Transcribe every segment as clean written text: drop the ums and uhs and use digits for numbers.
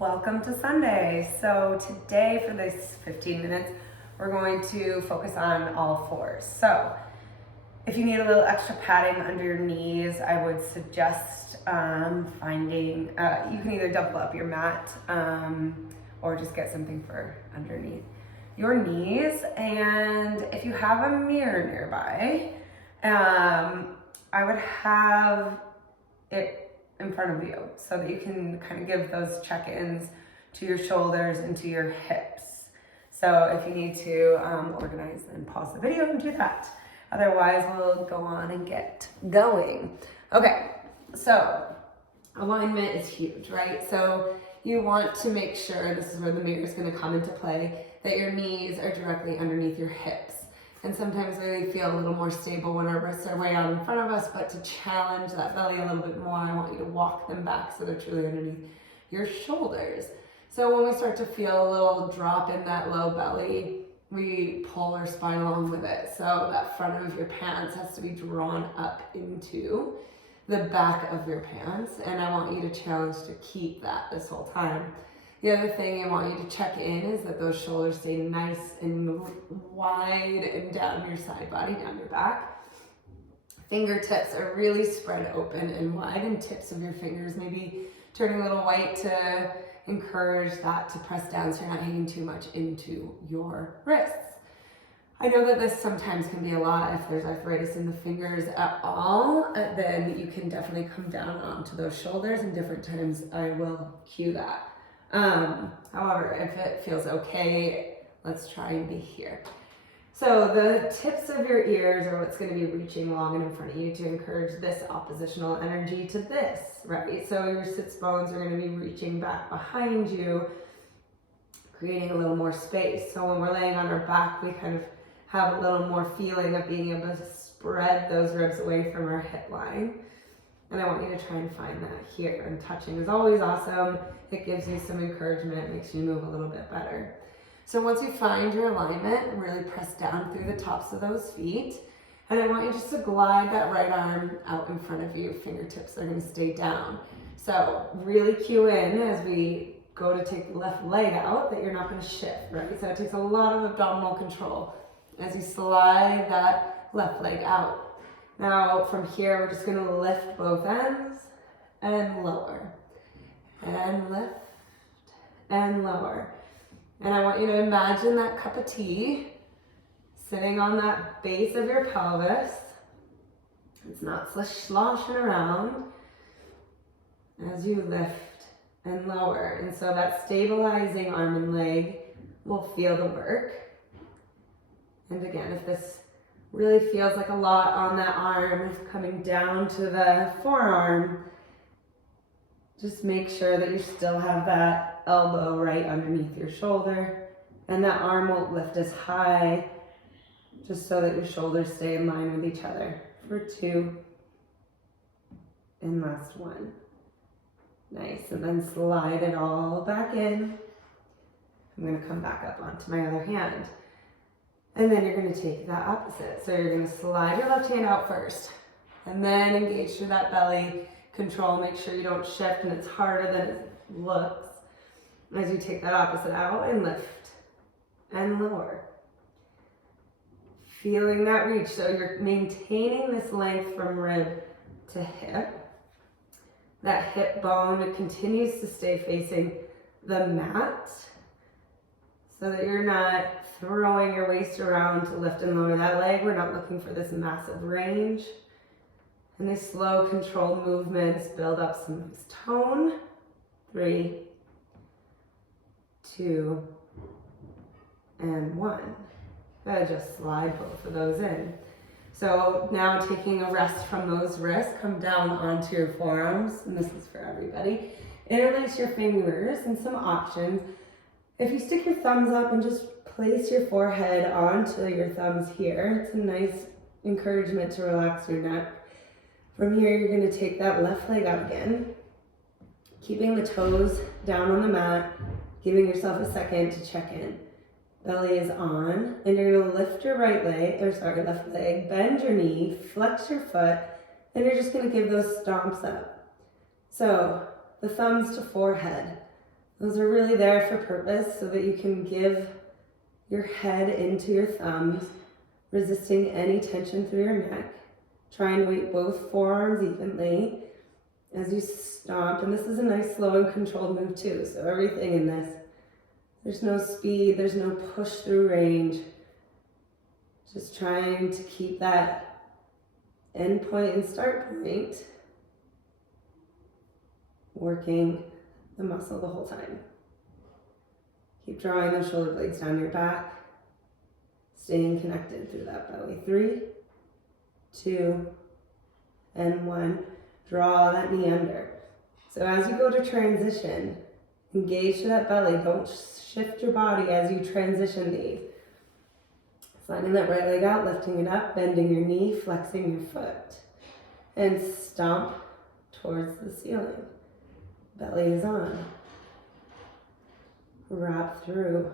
Welcome to Sunday. So today for this 15 minutes, we're going to focus on all fours. So if you need a little extra padding under your knees, I would suggest finding, you can either double up your mat or just get something for underneath your knees. And if you have a mirror nearby, I would have it in front of you so that you can kind of give those check-ins to your shoulders and to your hips. So if you need to organize and pause the video and do that. Otherwise, we'll go on and get going. Okay, so alignment is huge, right? So you want to make sure, this is where the mirror is going to come into play, that your knees are directly underneath your hips. And sometimes we feel a little more stable when our wrists are way out in front of us, but to challenge that belly a little bit more, I want you to walk them back so they're truly underneath your shoulders. So when we start to feel a little drop in that low belly, we pull our spine along with it. So that front of your pants has to be drawn up into the back of your pants. And I want you to challenge to keep that this whole time. The other thing I want you to check in is that those shoulders stay nice and wide and down your side body, down your back. Fingertips are really spread open and wide, and tips of your fingers maybe turning a little white to encourage that to press down so you're not hanging too much into your wrists. I know that this sometimes can be a lot. If there's arthritis in the fingers at all, then you can definitely come down onto those shoulders, and different times I will cue that. However, if it feels okay, let's try and be here. So the tips of your ears are what's going to be reaching long and in front of you to encourage this oppositional energy to this, right? So your sits bones are going to be reaching back behind you, creating a little more space. So when we're laying on our back, we kind of have a little more feeling of being able to spread those ribs away from our hip line. And I want you to try and find that here. And touching is always awesome. It gives you some encouragement, makes you move a little bit better. So once you find your alignment, really press down through the tops of those feet. And I want you just to glide that right arm out in front of you. Fingertips are going to stay down. So really cue in as we go to take the left leg out that you're not going to shift, right? So it takes a lot of abdominal control as you slide that left leg out. Now from here, we're just going to lift both ends and lower, and lift and lower. And I want you to imagine that cup of tea sitting on that base of your pelvis. It's not sloshing around as you lift and lower. And so that stabilizing arm and leg will feel the work. And again, if this really feels like a lot on that arm coming down to the forearm, just make sure that you still have that elbow right underneath your shoulder, and that arm won't lift as high, just so that your shoulders stay in line with each other. For 2, and last 1. Nice, and then slide it all back in. I'm going to come back up onto my other hand. And then you're going to take that opposite. So you're going to slide your left hand out first, and then engage through that belly. Control, make sure you don't shift, and it's harder than it looks as you take that opposite out and lift and lower. Feeling that reach, so you're maintaining this length from rib to hip. That hip bone continues to stay facing the mat so that you're not throwing your waist around to lift and lower that leg. We're not looking for this massive range. And these slow, controlled movements build up some nice tone. 3, 2, and 1. Just slide both of those in. So now taking a rest from those wrists, come down onto your forearms, and this is for everybody. Interlace your fingers, and some options. If you stick your thumbs up and just place your forehead onto your thumbs here, it's a nice encouragement to relax your neck. From here, you're going to take that left leg out again, keeping the toes down on the mat, giving yourself a second to check in. Belly is on, and you're going to lift your left leg, bend your knee, flex your foot, and you're just going to give those stomps up. So the thumbs to forehead, Those are really there for purpose so that you can give your head into your thumbs, resisting any tension through your neck. Try and weight both forearms evenly as you stomp. And this is a nice slow and controlled move too. So everything in this, there's no speed, there's no push through range. Just trying to keep that end point and start point working the muscle the whole time. Keep drawing those shoulder blades down your back, staying connected through that belly. 3, 2, and 1. Draw that knee under. So as you go to transition, engage to that belly. Don't shift your body as you transition these. Sliding that right leg out, lifting it up, bending your knee, flexing your foot, and stomp towards the ceiling. Belly is on. Wrap through,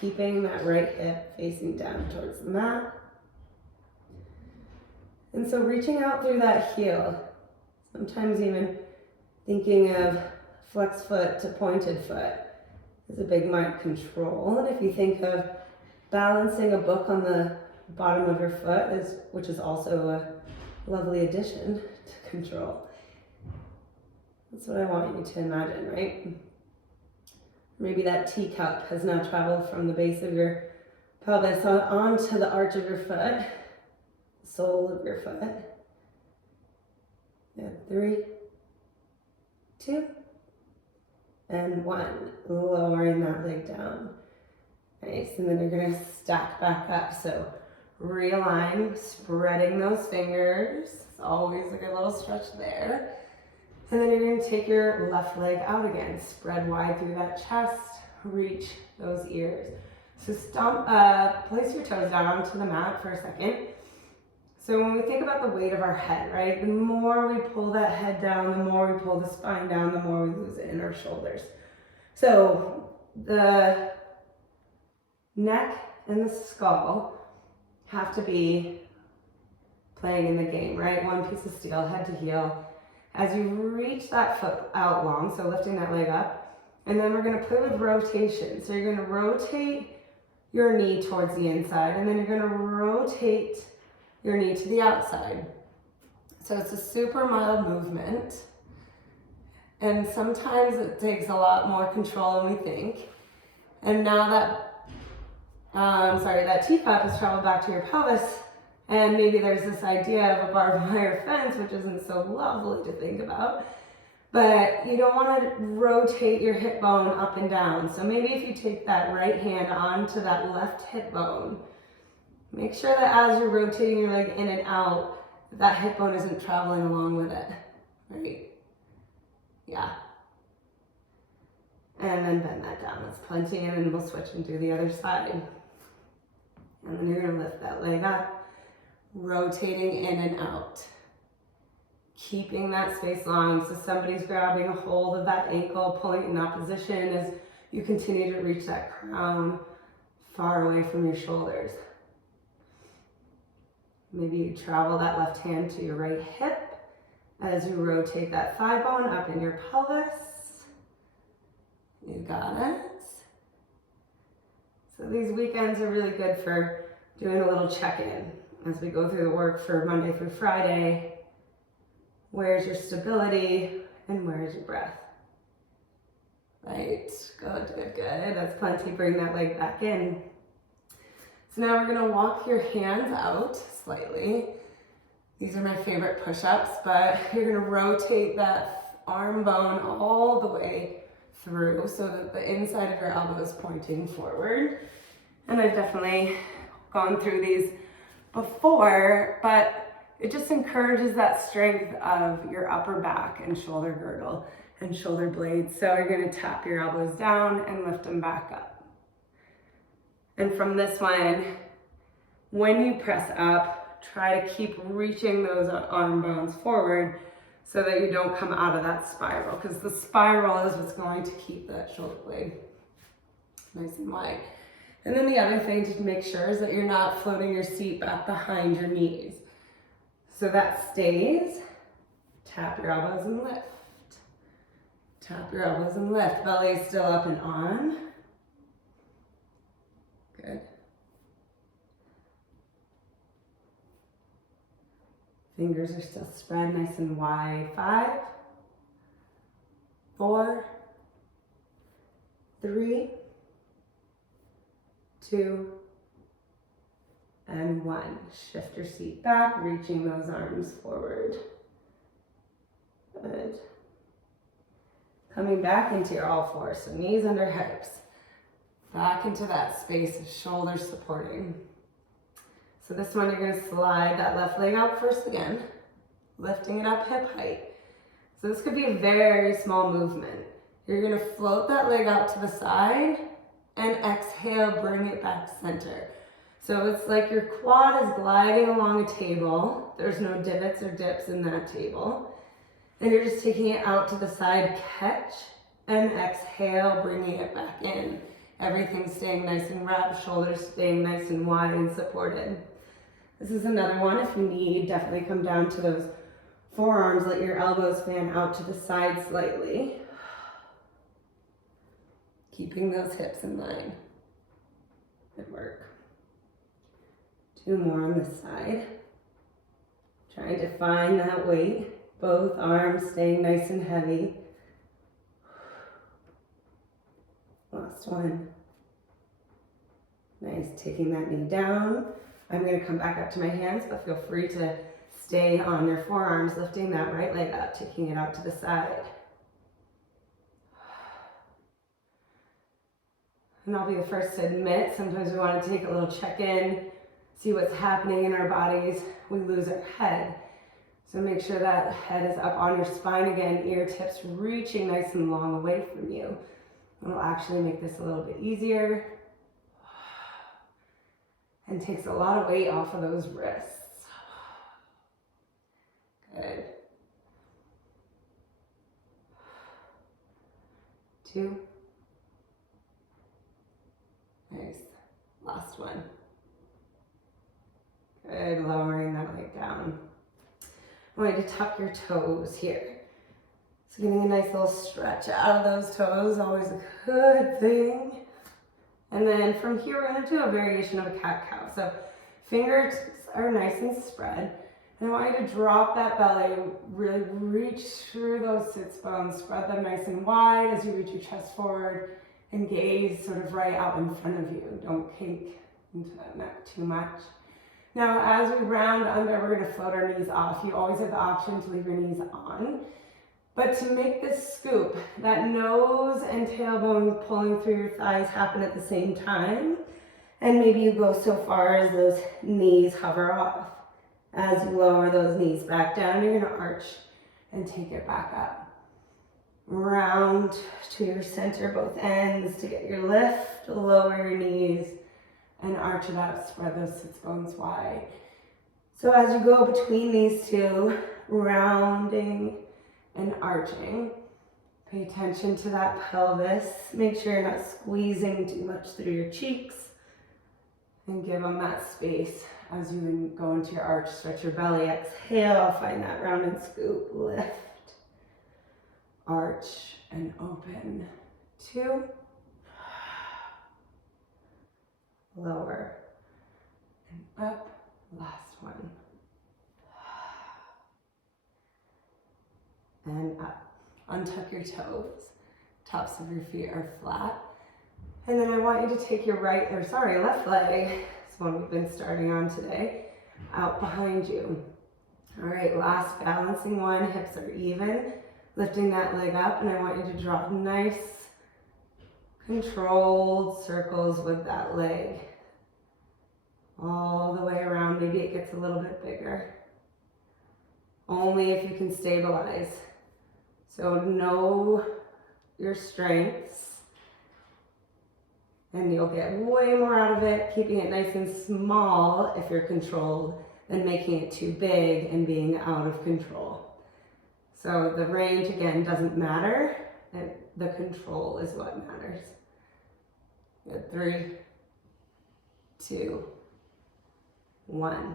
keeping that right hip facing down towards the mat. And so reaching out through that heel, sometimes even thinking of flex foot to pointed foot is a big mind control. And if you think of balancing a book on the bottom of your foot, which is also a lovely addition to control. That's what I want you to imagine, right? Maybe that teacup has now traveled from the base of your pelvis onto the arch of your foot, the sole of your foot. And 3, 2, and 1. Lowering that leg down. Nice, and then you're gonna stack back up. So realign, spreading those fingers. It's always like a little stretch there. And then you're gonna take your left leg out again. Spread wide through that chest, reach those ears. So place your toes down onto the mat for a second. So when we think about the weight of our head, right? The more we pull that head down, the more we pull the spine down, the more we lose it in our shoulders. So the neck and the skull have to be playing in the game, right? One piece of steel, head to heel. As you reach that foot out long, so lifting that leg up, and then we're gonna play with rotation. So you're gonna rotate your knee towards the inside, and then you're gonna rotate your knee to the outside. So it's a super mild movement, and sometimes it takes a lot more control than we think. And now that, that teacup has traveled back to your pelvis, and maybe there's this idea of a barbed wire fence, which isn't so lovely to think about, but you don't want to rotate your hip bone up and down. So maybe if you take that right hand onto that left hip bone, make sure that as you're rotating your leg in and out, that hip bone isn't traveling along with it, right? Yeah. And then bend that down. That's plenty, and then we'll switch and do the other side. And then you're gonna lift that leg up, rotating in and out. Keeping that space long, so somebody's grabbing a hold of that ankle, pulling in that position as you continue to reach that crown far away from your shoulders. Maybe you travel that left hand to your right hip as you rotate that thigh bone up in your pelvis. You got it. So these weekends are really good for doing a little check-in as we go through the work for Monday through Friday. Where's your stability and where's your breath? Right, good, good, good. That's plenty. Bring that leg back in. So now we're gonna walk your hands out slightly. These are my favorite push-ups, but you're gonna rotate that arm bone all the way through so that the inside of your elbow is pointing forward. And I've definitely gone through these before, but it just encourages that strength of your upper back and shoulder girdle and shoulder blades. So you're gonna tap your elbows down and lift them back up. And from this one, when you press up, try to keep reaching those arm bones forward so that you don't come out of that spiral, because the spiral is what's going to keep that shoulder blade nice and wide. And then the other thing to make sure is that you're not floating your seat back behind your knees. So that stays. Tap your elbows and lift. Tap your elbows and lift. Belly is still up and on. Good. Fingers are still spread nice and wide. 5, 4, 3, 2, and 1. Shift your seat back, reaching those arms forward. Good. Coming back into your all fours, so knees under hips. Back into that space of shoulders supporting. So this one, you're gonna slide that left leg out first again, lifting it up hip height. So this could be a very small movement. You're gonna float that leg out to the side and exhale, bring it back center. So it's like your quad is gliding along a table. There's no divots or dips in that table. And you're just taking it out to the side, catch, and exhale, bringing it back in. Everything staying nice and wrapped, shoulders staying nice and wide and supported. This is another one. If you need, definitely come down to those forearms. Let your elbows fan out to the side slightly. Keeping those hips in line. Good work. 2 more on this side. Trying to find that weight. Both arms staying nice and heavy. Last one. Nice, taking that knee down. I'm gonna come back up to my hands, but feel free to stay on your forearms, lifting that right leg up, taking it out to the side. And I'll be the first to admit, sometimes we want to take a little check-in, see what's happening in our bodies. We lose our head. So make sure that head is up on your spine again, ear tips reaching nice and long away from you. It'll actually make this a little bit easier and takes a lot of weight off of those wrists. Good. 2. Nice. Last one. Good, lowering that leg down. I'm going to tuck your toes here. So getting a nice little stretch out of those toes, always a good thing. And then from here, we're going to do a variation of a cat-cow. So fingers are nice and spread. And I want you to drop that belly, really reach through those sits bones, spread them nice and wide as you reach your chest forward and gaze sort of right out in front of you. Don't kink into that neck too much. Now, as we round under, we're going to float our knees off. You always have the option to leave your knees on. But to make this scoop, that nose and tailbone pulling through your thighs happen at the same time. And maybe you go so far as those knees hover off. As you lower those knees back down, you're going to arch and take it back up. Round to your center, both ends to get your lift. Lower your knees and arch it up, spread those sits bones wide. So as you go between these two, rounding and arching, pay attention to that pelvis. Make sure you're not squeezing too much through your cheeks and give them that space as you go into your arch. Stretch your belly, exhale, find that round and scoop, lift, arch and open. 2, lower and up, last one. And up. Untuck your toes. Tops of your feet are flat. And then I want you to take your left leg, this one we've been starting on today, out behind you. All right, last balancing one, hips are even. Lifting that leg up, and I want you to draw nice, controlled circles with that leg. All the way around, maybe it gets a little bit bigger. Only if you can stabilize. So know your strengths, and you'll get way more out of it, keeping it nice and small if you're controlled, than making it too big and being out of control. So the range, again, doesn't matter. The control is what matters. Good. 3, 2, 1.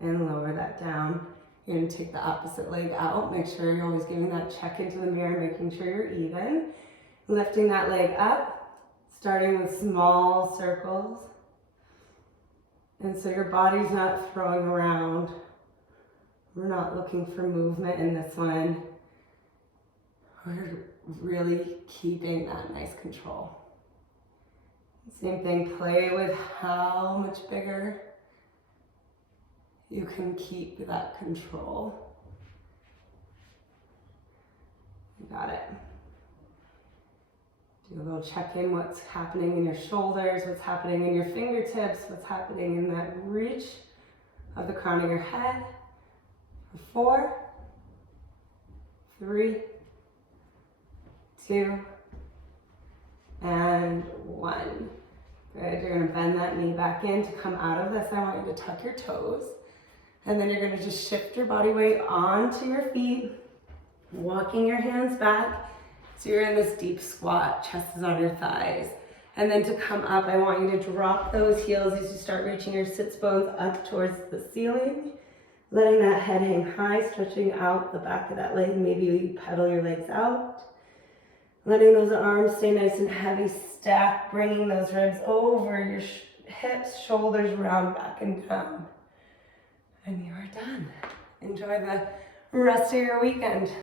And lower that down. You're gonna take the opposite leg out. Make sure you're always giving that check into the mirror, making sure you're even. Lifting that leg up, starting with small circles. And so your body's not throwing around. We're not looking for movement in this one. We're really keeping that nice control. Same thing, play with how much bigger you can keep that control. You got it. Do a little check-in, what's happening in your shoulders, what's happening in your fingertips, what's happening in that reach of the crown of your head. 4, 3, 2, and 1. Good, you're gonna bend that knee back in. To come out of this, I want you to tuck your toes. And then you're gonna just shift your body weight onto your feet, walking your hands back. So you're in this deep squat, chest is on your thighs. And then to come up, I want you to drop those heels as you start reaching your sits bones up towards the ceiling. Letting that head hang high, stretching out the back of that leg. Maybe you pedal your legs out. Letting those arms stay nice and heavy, stacked, bringing those ribs over your hips, shoulders round back and down. And you are done. Enjoy the rest of your weekend.